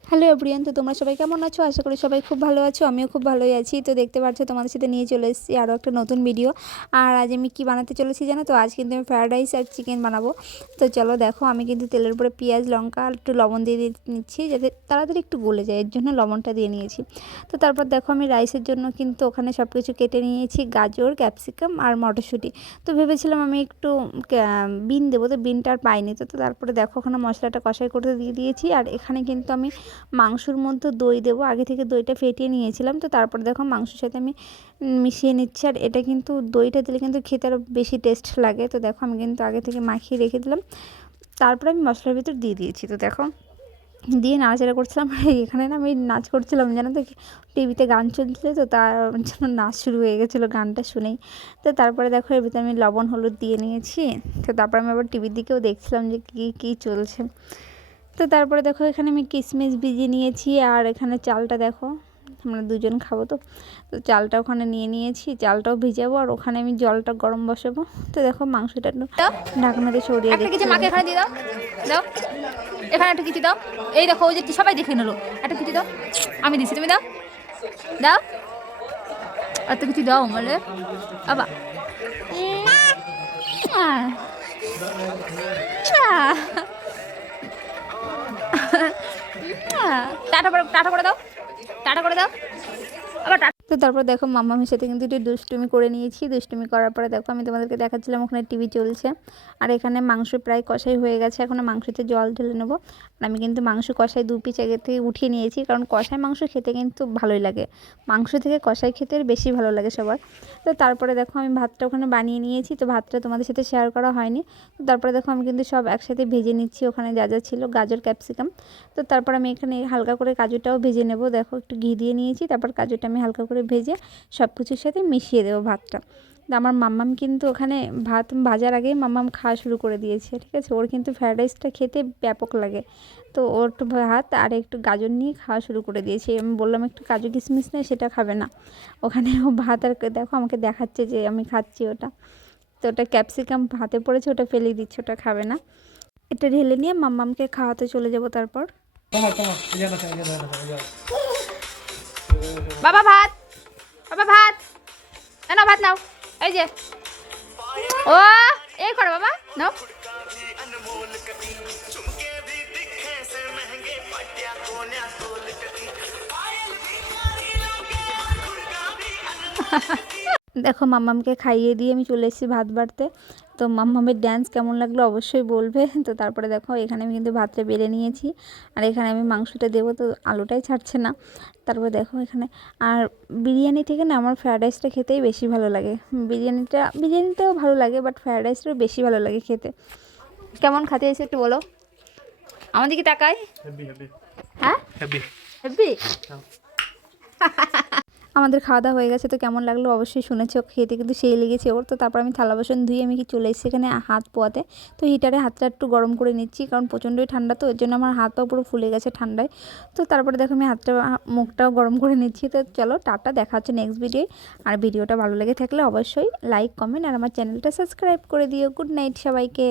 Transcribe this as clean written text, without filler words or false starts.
Hello everyone, তো তোমরা সবাই কেমন আছো? আশা করি সবাই খুব ভালো আছো। আমিও খুব ভালোই আছি। তো দেখতে পাচ্ছ তোমাদের সাথে নিয়ে চলে এসেছি আরও একটা নতুন ভিডিও। আর আজ আমি কি বানাতে চলেছি জানো তো? আজ কিন্তু আমি ফ্রায়েড রাইস আর চিকেন বানাবো। তো চলো দেখো, আমি কিন্তু তেলের উপরে পেঁয়াজ লঙ্কা আর একটু লবণ দিয়ে নিচ্ছি যাতে তাড়াতাড়ি একটু গলে যায়, এর জন্য লবণটা দিয়ে নিয়েছি। তো তারপর দেখো আমি রাইসের জন্য কিন্তু ওখানে সব কিছু কেটে নিয়েছি, গাজর ক্যাপসিকাম আর মটরশুঁটি। তো ভেবেছিলাম আমি একটু বিন দেবো, তো বিনটা আর পাইনি। তো তারপরে দেখো ওখানে মশলাটা কষাই করতে দিয়ে দিয়েছি। আর এখানে কিন্তু আমি মাংসর মধ্যে দই দেবো, আগে থেকে দইটা ফেটিয়ে নিয়েছিলাম। তো তারপর দেখো মাংসের সাথে আমি মিশিয়ে নিচ্ছি। আর এটা কিন্তু দইটা দিলে কিন্তু খেতে আরও বেশি টেস্ট লাগে। তো দেখো আমি কিন্তু আগে থেকে মাখিয়ে রেখে দিলাম, তারপরে আমি মশলার ভিতর দিয়ে দিয়েছি। তো দেখো দিয়ে নাড়াচাড়া করছিলাম। আর এখানে না আমি নাচ করছিলাম জানো তো, টিভিতে গান চলছিল, তো তার জন্য নাচ শুরু হয়ে গেছিলো গানটা শুনেই। তো তারপরে দেখো এর ভিতরে আমি লবণ হলুদ দিয়ে নিয়েছি। তো তারপর আমি আবার টিভির দিকেও দেখছিলাম যে কী চলছে। তো তারপরে দেখো এখানে আমি কিশমিশ ভিজিয়ে নিয়েছি। আর এখানে চালটা দেখো, আমরা দুজন খাবো তো চালটা ওখানে নিয়ে নিয়েছি, চালটাও ভিজাবো। আর ওখানে আমি জলটা গরম বসাবো। তো দেখো মাংসটা একটু ঢাকনাতে ছড়িয়ে একটা কিছু দিচ্ছি। মাকে এখানে দিয়ে দাও, দাও এখানে একটা কিছু দাও। এই দেখো ওই যে সবাই দেখে নিলো, একটা কিছু দাও, আমি দিচ্ছি, তুমি দাও, দাও একটা কিছু দাও বলে বাবা। টাটা করে দাও, টাটা করে দাও আবার। তো তারপর দেখো মাম্মামের সাথে কিন্তু একটু দুষ্টুমি করে নিয়েছি। দুষ্টুমি করার পরে দেখো আমি তোমাদেরকে দেখাচ্ছিলাম ওখানে টিভি চলছে। আর এখানে মাংস প্রায় কষাই হয়ে গেছে, এখন মাংসতে জল ঢেলে নেবো। আর আমি কিন্তু মাংস কষাই 2 পিস আগে থেকে উঠিয়ে নিয়েছি, কারণ কষাই মাংস খেতে কিন্তু ভালোই লাগে, মাংস থেকে কষাই খেতে বেশি ভালো লাগে সবার। তো তারপরে দেখো আমি ভাতটা ওখানে বানিয়ে নিয়েছি। তো ভাতটা তোমাদের সাথে শেয়ার করা হয়নি। তো তারপরে দেখো আমি কিন্তু সব একসাথে ভেজে নিচ্ছি, ওখানে যা যা ছিল গাজর ক্যাপসিকাম। তো তারপর আমি এখানে হালকা করে কাজুটাও ভেজে নেব। দেখো একটু ঘি দিয়ে নিয়েছি, তারপর কাজুটা আমি হালকা করে ভেজে সব কিছুর সাথে মিশিয়ে দেবো ভাতটা। তো আমার মাম্মাম কিন্তু ওখানে ভাত ভাজার আগেই মাম্মাম খাওয়া শুরু করে দিয়েছে, ঠিক আছে। ওর কিন্তু ফ্রায়েড রাইসটা খেতে ব্যাপক লাগে। তো ওর একটু ভাত আর একটু গাজর নিয়ে খাওয়া শুরু করে দিয়েছে। আমি বললাম একটু কাজু কিশমিশ নেই, সেটা খাবে না। ওখানে ও ভাত আর দেখো আমাকে দেখাচ্ছে যে আমি খাচ্ছি ওটা। তো ওটা ক্যাপসিকাম ভাতে পড়েছে, ওটা ফেলে দিচ্ছে, ওটা খাবে না। এটা ঢেলে নিয়ে মাম্মামকে খাওয়াতে চলে যাব তারপর। বাবা ভাত, বাবা ভাত, নাও ভাত নাও, এই যে ও এই করো বাবা, নাও। দেখো মাম্মামকে খাইয়ে দিয়ে আমি চলে এসেছি ভাত বাড়তে। তো মাম্মামের ড্যান্স কেমন লাগলো অবশ্যই বলবে। তো তারপরে দেখো এখানে আমি কিন্তু ভাতটা বেড়ে নিয়েছি। আর এখানে আমি মাংসটা দেবো, তো আলুটাই ছাড়ছে না। তারপরে দেখো এখানে আর বিরিয়ানি থেকে না আমার ফ্রায়েড রাইসটা খেতেই বেশি ভালো লাগে। বিরিয়ানিটাও ভালো লাগে, বাট ফ্রায়েড রাইসটাও বেশি ভালো লাগে খেতে। কেমন খেতে এসে একটু বলো, আমার দিকে তাকাই। হ্যাঁ হেব্বি। আমাদের খাওয়া দাওয়া হয়ে গেছে। তো কেমন লাগলো অবশ্যই শুনেছো, খেতে কিন্তু সেই লেগেছে ওর। তো তারপর আমি থালা বাসন ধুয়ে আমি কি চলে এসেছি এখানে হাত পোয়াতে। তো হিটারে হাতটা একটু গরম করে নিচ্ছি, কারণ প্রচণ্ডই ঠান্ডা, তো এর জন্য আমার হাত পা পুরো ফুলে গেছে ঠান্ডায়। তো তারপরে দেখো আমি মুখটাও গরম করে নিচ্ছি। তো চলো টাটা, দেখা হচ্ছে নেক্সট ভিডিও। আর ভিডিওটা ভালো লেগে থাকলে অবশ্যই লাইক কমেন্ট আর আমার চ্যানেলটা সাবস্ক্রাইব করে দিও। গুড নাইট সবাইকে।